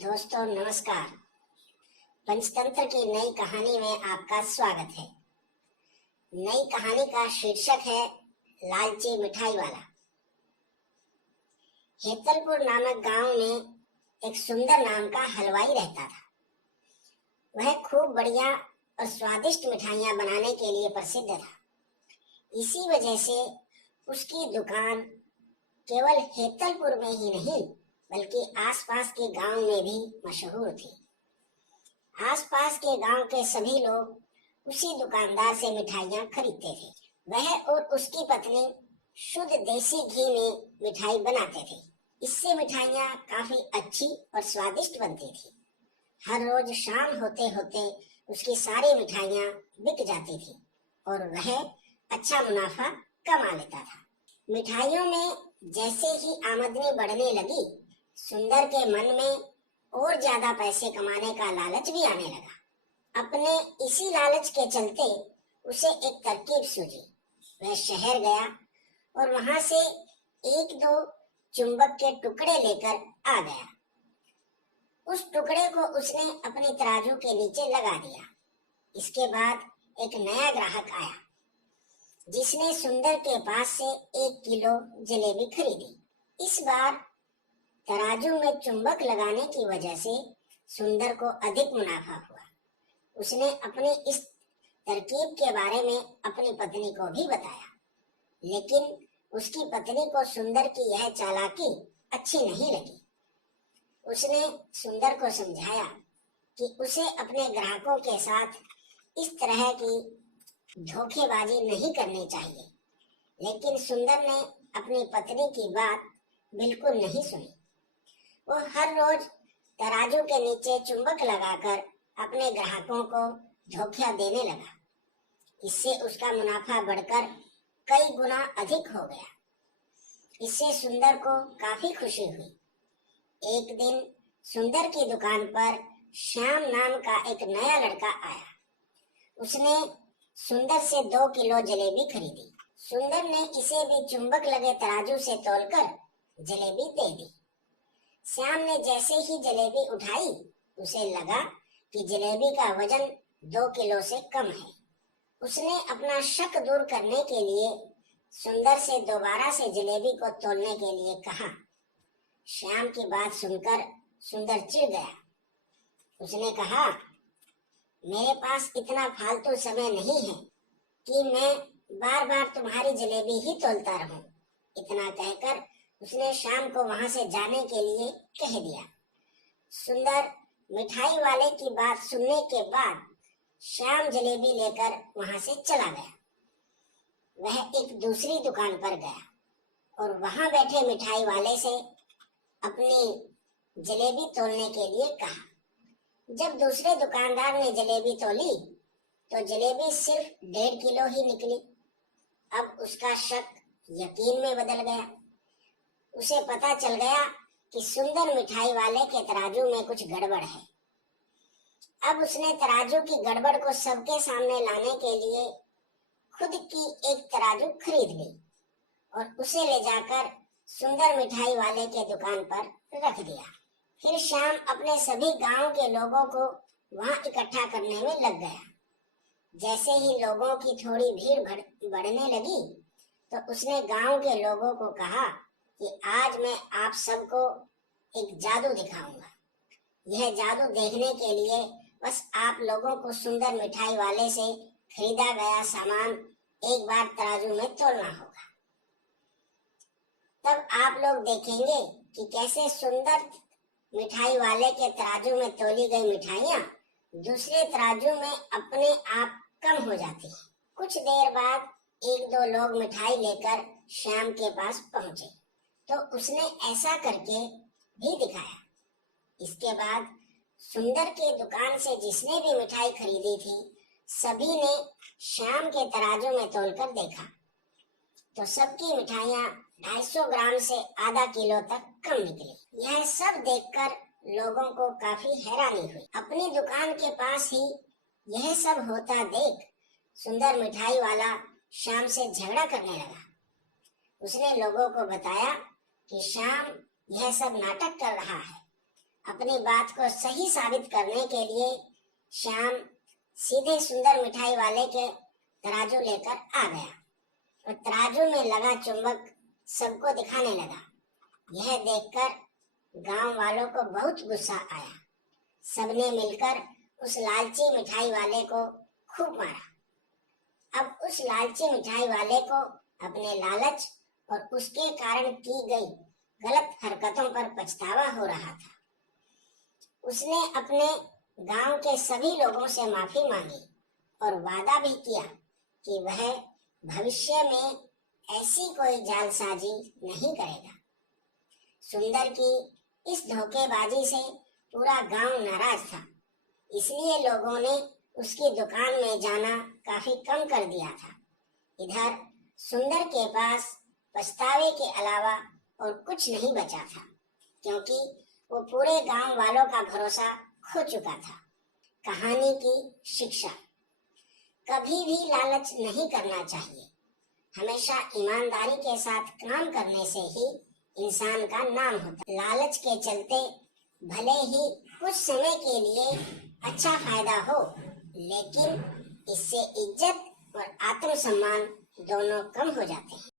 दोस्तों नमस्कार। पंचतंत्र की नई कहानी में आपका स्वागत है। नई कहानी का शीर्षक है लालची मिठाई वाला। हेतलपुर नामक गांव में एक सुंदर नाम का हलवाई रहता था। वह खूब बढ़िया और स्वादिष्ट मिठाइयां बनाने के लिए प्रसिद्ध था। इसी वजह से उसकी दुकान केवल हेतलपुर में ही नहीं बल्कि आसपास के गांव में भी मशहूर थी। आसपास के गांव के सभी लोग उसी दुकानदार से मिठाइयां खरीदते थे। वह और उसकी पत्नी शुद्ध देसी घी में मिठाई बनाते थे। इससे मिठाइयां काफी अच्छी और स्वादिष्ट बनती थी। हर रोज शाम होते होते उसकी सारी मिठाइयां बिक जाती थी और वह अच्छा मुनाफा कमा लेता था। मिठाइयों में जैसे ही आमदनी बढ़ने लगी, सुंदर के मन में और ज्यादा पैसे कमाने का लालच भी आने लगा। अपने इसी लालच के चलते उसे एक तरकीब सूझी। वह शहर गया और वहां से एक दो चुंबक के टुकड़े लेकर आ गया। उस टुकड़े को उसने अपनी तराजू के नीचे लगा दिया। इसके बाद एक नया ग्राहक आया जिसने सुंदर के पास से 1 किलो जलेबी खरीदी। इस बार तराजू में चुंबक लगाने की वजह से सुंदर को अधिक मुनाफा हुआ। उसने अपनी इस तरकीब के बारे में अपनी पत्नी को भी बताया, लेकिन उसकी पत्नी को सुंदर की यह चालाकी अच्छी नहीं लगी। उसने सुंदर को समझाया कि उसे अपने ग्राहकों के साथ इस तरह की धोखेबाजी नहीं करनी चाहिए, लेकिन सुंदर ने अपनी पत्नी की बात बिल्कुल नहीं सुनी। वो हर रोज तराजू के नीचे चुंबक लगाकर अपने ग्राहकों को धोखा देने लगा। इससे उसका मुनाफा बढ़कर कई गुना अधिक हो गया। इससे सुंदर को काफी खुशी हुई। एक दिन सुंदर की दुकान पर श्याम नाम का एक नया लड़का आया। उसने सुंदर से 2 किलो जलेबी खरीदी। सुंदर ने इसे भी चुंबक लगे तराजू से तौलकर जलेबी दे दी। श्याम ने जैसे ही जलेबी उठाई, उसे लगा कि जलेबी का वजन 2 किलो से कम है। उसने अपना शक दूर करने के लिए सुंदर से दोबारा से जलेबी को तौलने के लिए कहा। श्याम की बात सुनकर सुंदर चिढ़ गया। उसने कहा, मेरे पास इतना फालतू समय नहीं है कि मैं बार बार तुम्हारी जलेबी ही तौलता रहूं। इतना कहकर उसने श्याम को वहां से जाने के लिए कह दिया। सुंदर मिठाई वाले की बात सुनने के बाद श्याम जलेबी लेकर वहां से चला गया। वह एक दूसरी दुकान पर गया और वहां बैठे मिठाई वाले से अपनी जलेबी तौलने के लिए कहा। जब दूसरे दुकानदार ने जलेबी तौली तो जलेबी सिर्फ 1.5 किलो ही निकली। अब उसका शक यकीन में बदल गया। उसे पता चल गया कि सुंदर मिठाई वाले के तराजू में कुछ गड़बड़ है। अब उसने तराजू की गड़बड़ को सबके सामने लाने के लिए खुद की एक तराजू खरीद ली और उसे ले जाकर सुंदर मिठाई वाले के दुकान पर रख दिया। फिर शाम अपने सभी गांव के लोगों को वहां इकट्ठा करने में लग गया। जैसे ही लोगों की थोड़ी भीड़ बढ़ने लगी तो उसने गांव के लोगों को कहा कि आज मैं आप सबको एक जादू दिखाऊंगा। यह जादू देखने के लिए बस आप लोगों को सुंदर मिठाई वाले से खरीदा गया सामान एक बार तराजू में तोलना होगा। तब आप लोग देखेंगे कि कैसे सुंदर मिठाई वाले के तराजू में तोली गई मिठाइयां दूसरे तराजू में अपने आप कम हो जाती हैं। कुछ देर बाद 1-2 लोग मिठाई लेकर श्याम के पास पहुंचे तो उसने ऐसा करके भी दिखाया। इसके बाद सुंदर के दुकान से जिसने भी मिठाई खरीदी थी, सभी ने श्याम के तराजू में तौलकर देखा तो सबकी मिठाइयां 250 ग्राम से आधा किलो तक कम निकली। यह सब देखकर लोगों को काफी हैरानी हुई। अपनी दुकान के पास ही यह सब होता देख सुंदर मिठाई वाला श्याम से झगड़ा करने लगा। उसने लोगों को बताया कि श्याम यह सब नाटक कर रहा है अपनी बात को सही साबित करने के लिए श्याम सीधे सुंदर मिठाई वाले के तराजू लेकर आ गया और तराजू में लगा चुंबक सबको दिखाने लगा। यह देखकर गांव वालों को बहुत गुस्सा आया। सबने मिलकर उस लालची मिठाई वाले को खूब मारा। अब उस लालची मिठाई वाले को अपने लालच और उसके कारण की गई गलत हरकतों पर पछतावा हो रहा था। उसने अपने गांव के सभी लोगों से माफी मांगी और वादा भी किया कि वह भविष्य में ऐसी कोई जालसाजी नहीं करेगा। सुंदर की इस धोखेबाजी से पूरा गांव नाराज था, इसलिए लोगों ने उसकी दुकान में जाना काफी कम कर दिया था। इधर सुंदर के पास पछतावे के अलावा और कुछ नहीं बचा था, क्योंकि वो पूरे गांव वालों का भरोसा खो चुका था। कहानी की शिक्षा: कभी भी लालच नहीं करना चाहिए। हमेशा ईमानदारी के साथ काम करने से ही इंसान का नाम होता है। लालच के चलते भले ही कुछ समय के लिए अच्छा फायदा हो, लेकिन इससे इज्जत और आत्मसम्मान दोनों कम हो जाते हैं।